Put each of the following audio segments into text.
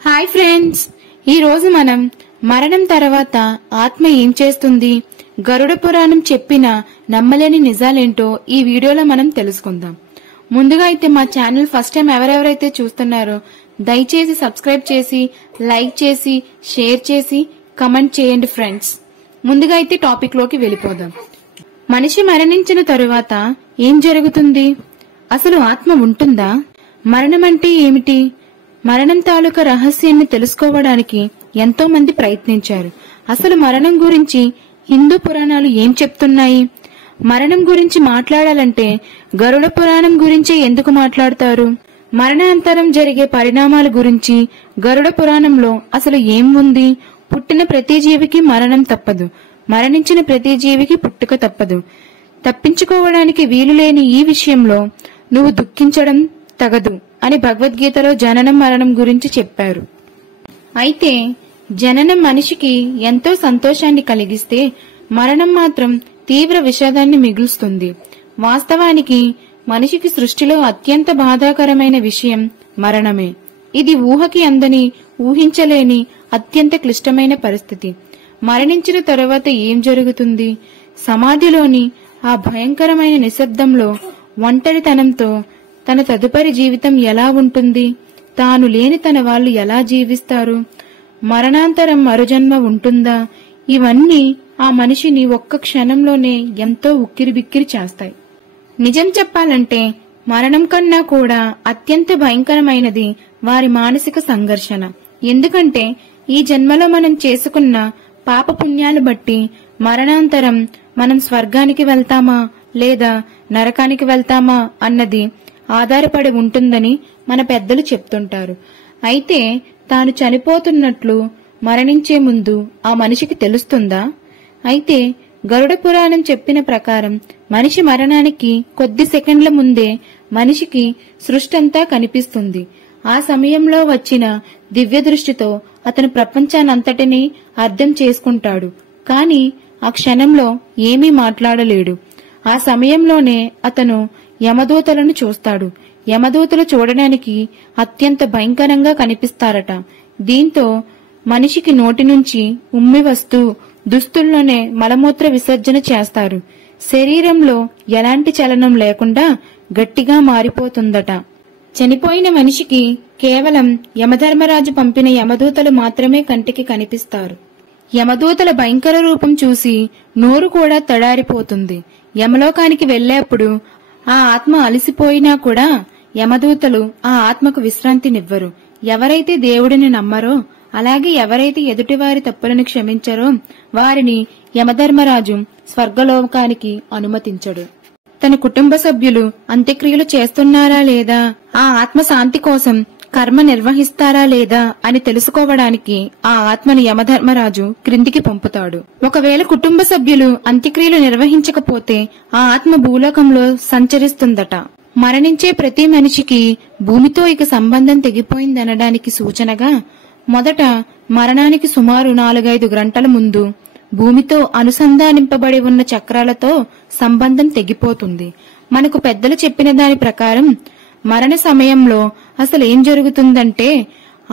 Hi friends, ఈ రోజు మనం మరణం తర్వాత ఆత్మ ఏం చేస్తుంది, గరుడ పురాణం చెప్పిన నమ్మలేని నిజాలేంటో ఈ వీడియోలో మనం తెలుసుకుందాం. ముందుగా అయితే మా ఛానల్ ఫస్ట్ టైం ఎవరెవరైతే చూస్తున్నారో దయచేసి సబ్స్క్రైబ్ చేసి, లైక్ చేసి, షేర్ చేసి, కమెంట్ చేయండి ఫ్రెండ్స్. ముందుగా అయితే టాపిక్ లోకి వెళ్ళిపోదాం. మనిషి మరణించిన తరువాత ఏం జరుగుతుంది? అసలు ఆత్మ ఉంటుందా? మరణం అంటే ఏమిటి? మరణం తాలూకా రహస్యాన్ని తెలుసుకోవడానికి ఎంతో మంది ప్రయత్నించారు. అసలు మరణం గురించి హిందూ పురాణాలు ఏం చెప్తున్నాయి? మరణం గురించి మాట్లాడాలంటే గరుడ పురాణం గురించే ఎందుకు మాట్లాడతారు? మరణాంతరం జరిగే పరిణామాల గురించి గరుడ పురాణంలో అసలు ఏం ఉంది? పుట్టిన ప్రతి జీవికి మరణం తప్పదు, మరణించిన ప్రతి జీవికి పుట్టుక తప్పదు. తప్పించుకోవడానికి వీలులేని ఈ విషయంలో నువ్వు దుఃఖించడం తగదు అని భగవద్గీతలో జననం మరణం గురించి చెప్పారు. అయితే జననం మనిషికి ఎంతో సంతోషాన్ని కలిగిస్తే మరణం మాత్రం తీవ్ర విషాదాన్ని మిగులుస్తుంది. వాస్తవానికి మనిషికి సృష్టిలో అత్యంత బాధాకరమైన విషయం మరణమే. ఇది ఊహకి అందని, ఊహించలేని అత్యంత క్లిష్టమైన పరిస్థితి. మరణించిన తరువాత ఏం జరుగుతుంది? సమాధిలోని ఆ భయంకరమైన నిశ్శబ్దంలో ఒంటరితనంతో తన తదుపరి జీవితం ఎలా ఉంటుంది? తాను లేని తన వాళ్ళు ఎలా జీవిస్తారు? మరణాంతరం మరుజన్మ ఉంటుందా? ఇవన్నీ ఆ మనిషిని ఒక్క క్షణంలోనే ఎంతో ఉక్కిరిబిక్కిరి చేస్తాయి. నిజం చెప్పాలంటే మరణం కన్నా కూడా అత్యంత భయంకరమైనది వారి మానసిక సంఘర్షణ. ఎందుకంటే ఈ జన్మలో మనం చేసుకున్న పాపపుణ్యాలు బట్టి మరణాంతరం మనం స్వర్గానికి వెళ్తామా లేదా నరకానికి వెళ్తామా అన్నది ఆధారపడి ఉంటుందని మన పెద్దలు చెప్తుంటారు. అయితే తాను చనిపోతున్నట్లు మరణించే ముందు ఆ మనిషికి తెలుస్తుందా? అయితే గరుడ పురాణం చెప్పిన ప్రకారం మనిషి మరణానికి కొద్ది సెకండ్ల ముందే మనిషికి సృష్టంతా కనిపిస్తుంది. ఆ సమయంలో వచ్చిన దివ్య దృష్టితో అతను ప్రపంచానంతటినీ అర్థం చేసుకుంటాడు. కాని ఆ క్షణంలో ఏమీ మాట్లాడలేడు. ఆ సమయంలోనే అతను యమదూతలను చూస్తాడు. యమదూతలు చూడడానికి అత్యంత భయంకరంగా కనిపిస్తారట. దీంతో మనిషికి నోటి నుంచి ఉమ్మి వస్తూ దుస్తుల్లోనే మలమూత్ర విసర్జన చేస్తారు. శరీరంలో ఎలాంటి చలనం లేకుండా గట్టిగా మారిపోతుందట. చనిపోయిన మనిషికి కేవలం యమధర్మరాజు పంపిన యమదూతలు మాత్రమే కంటికి కనిపిస్తారు. యమదూతల భయంకర రూపం చూసి నోరు కూడా తడారిపోతుంది. యమలోకానికి వెళ్లేప్పుడు ఆ ఆత్మ అలసిపోయినా కూడా యమదూతలు ఆ ఆత్మకు విశ్రాంతినివ్వరు. ఎవరైతే దేవుడిని నమ్మరో, అలాగే ఎవరైతే ఎదుటివారి తప్పులను క్షమించరో వారిని యమధర్మరాజు స్వర్గలోకానికి అనుమతించడు. తన కుటుంబ సభ్యులు అంత్యక్రియలు చేస్తున్నారా లేదా, ఆ ఆత్మ శాంతి కోసం కర్మ నిర్వహిస్తారా లేదా అని తెలుసుకోవడానికి ఆ ఆత్మను యమధర్మరాజు క్రిందికి పంపుతాడు. ఒకవేళ కుటుంబ సభ్యులు అంత్యక్రియలు నిర్వహించకపోతే ఆ ఆత్మ భూలోకంలో సంచరిస్తుందట. మరణించే ప్రతి మనిషికి భూమితో ఇక సంబంధం తెగిపోయిందనడానికి సూచనగా మొదట మరణానికి సుమారు 4-5 గంటల ముందు భూమితో అనుసంధానింపబడి ఉన్న చక్రాలతో సంబంధం తెగిపోతుంది. మనకు పెద్దలు చెప్పిన దాని ప్రకారం మరణ సమయంలో అసలు ఏం జరుగుతుందంటే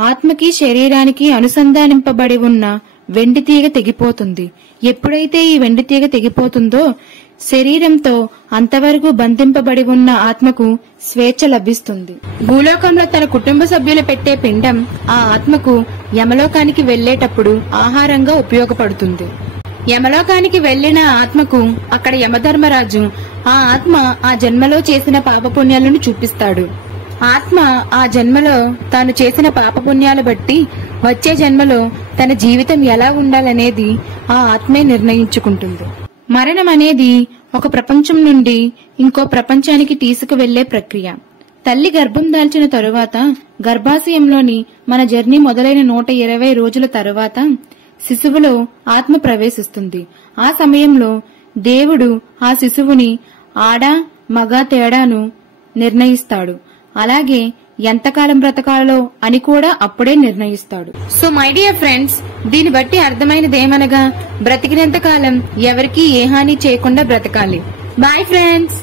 ఆత్మకి శరీరానికి అనుసంధానింపబడి ఉన్న వెండి తీగ తెగిపోతుంది. ఎప్పుడైతే ఈ వెండి తీగ తెగిపోతుందో శరీరంతో అంతవరకు బంధింపబడి ఉన్న ఆత్మకు స్వేచ్ఛ లభిస్తుంది. భూలోకంలో తన కుటుంబ సభ్యులు పెట్టే పిండం ఆ ఆత్మకు యమలోకానికి వెళ్లేటప్పుడు ఆహారంగా ఉపయోగపడుతుంది. యమలోకానికి వెళ్లిన ఆత్మకు అక్కడ యమధర్మరాజు ఆ ఆత్మ ఆ జన్మలో చేసిన పాపపుణ్యాలను చూపిస్తాడు. ఆత్మ ఆ జన్మలో తాను చేసిన పాపపుణ్యాలు బట్టి వచ్చే జన్మలో తన జీవితం ఎలా ఉండాలనేది ఆ ఆత్మే నిర్ణయించుకుంటుంది. మరణం అనేది ఒక ప్రపంచం నుండి ఇంకో ప్రపంచానికి తీసుకువెళ్లే ప్రక్రియ. తల్లి గర్భం దాల్చిన తరువాత గర్భాశయంలోని మన జర్నీ మొదలైన 120 రోజుల తరువాత శిశువులో ఆత్మ ప్రవేశిస్తుంది. ఆ సమయంలో దేవుడు ఆ శిశువుని ఆడ మగ తేడాను నిర్ణయిస్తాడు. అలాగే ఎంతకాలం బ్రతకాలో అని కూడా అప్పుడే నిర్ణయిస్తాడు. సో మై డియర్ ఫ్రెండ్స్, దీన్ని బట్టి అర్థమైనదేమనగా బ్రతికినంత కాలం ఎవరికీ ఏ హాని చేయకుండా బ్రతకాలి. Bye friends.